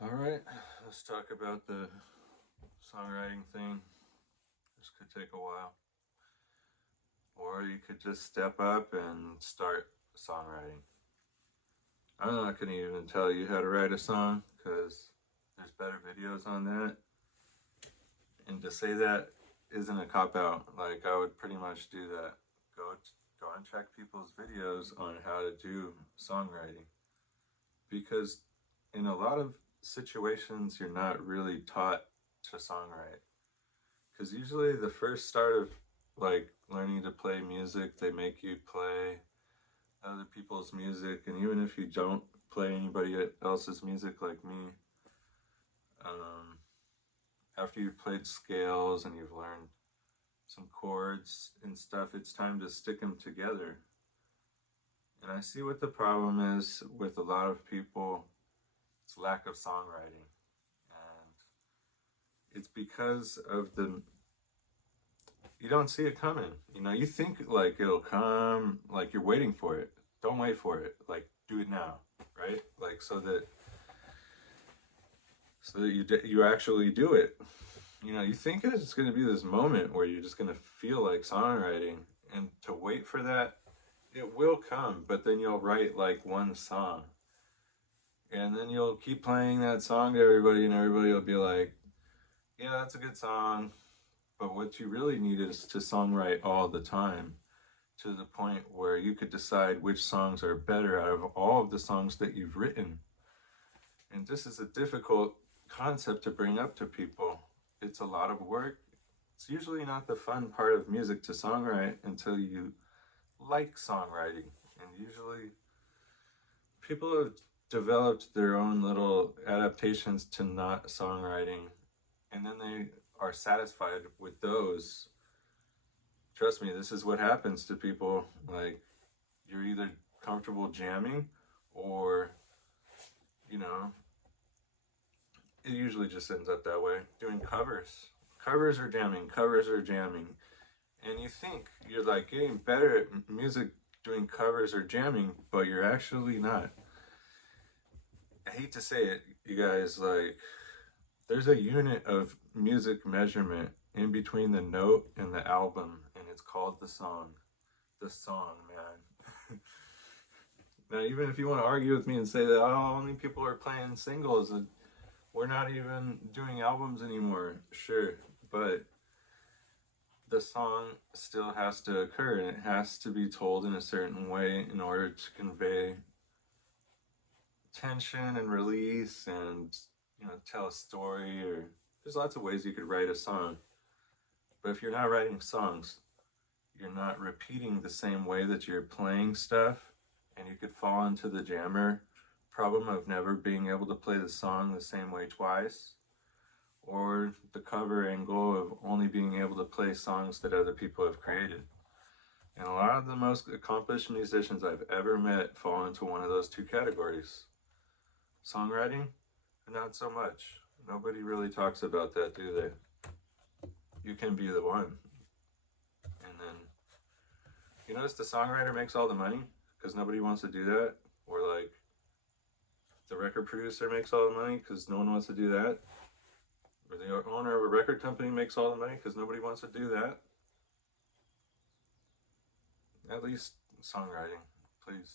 All right, let's talk about the songwriting thing. This could take a while. Or you could just step up and start songwriting. I'm not going to even tell you how to write a song because there's better videos on that. And to say that isn't a cop out. Like, I would pretty much do that. Go and check people's videos on how to do songwriting. Because in a lot of situations, you're not really taught to songwrite. Because usually the first start of like learning to play music, they make you play other people's music, and even if you don't play anybody else's music like me, after you've played scales and you've learned some chords and stuff, it's time to stick them together. And I see what the problem is with a lot of people. It's lack of songwriting, and it's because of you don't see it coming. You know, you think like it'll come, like you're waiting for it. Don't wait for it. Like, do it now, right? Like so that you actually do it. You know, you think it's going to be this moment where you're just going to feel like songwriting, and to wait for that, it will come. But then you'll write like one song, and then you'll keep playing that song to everybody, and everybody will be like, "Yeah, that's a good song." But what you really need is to songwrite all the time, to the point where you could decide which songs are better out of all of the songs that you've written. And this is a difficult concept to bring up to people. It's a lot of work. It's usually not the fun part of music to songwrite until you like songwriting. And usually people have developed their own little adaptations to not songwriting, and then they are satisfied with those. Trust me, this is what happens to people. Like, you're either comfortable jamming, or, you know, it usually just ends up that way. Doing covers. Covers or jamming, covers or jamming. And you think you're like getting better at music doing covers or jamming, but you're actually not. I hate to say it, you guys, like, there's a unit of music measurement in between the note and the album, and it's called the song. The song, man. Now, even if you want to argue with me and say that, oh, only people are playing singles and we're not even doing albums anymore, sure, but the song still has to occur, and it has to be told in a certain way in order to convey tension and release, and, you know, tell a story. Or there's lots of ways you could write a song, but if you're not writing songs, you're not repeating the same way that you're playing stuff, and you could fall into the jammer problem of never being able to play the song the same way twice, or the cover angle of only being able to play songs that other people have created. And a lot of the most accomplished musicians I've ever met fall into one of those two categories. Songwriting, not so much. Nobody really talks about that, do they? You can be the one. And then, you notice the songwriter makes all the money because nobody wants to do that? Or like, the record producer makes all the money because no one wants to do that? Or the owner of a record company makes all the money because nobody wants to do that? At least songwriting, please.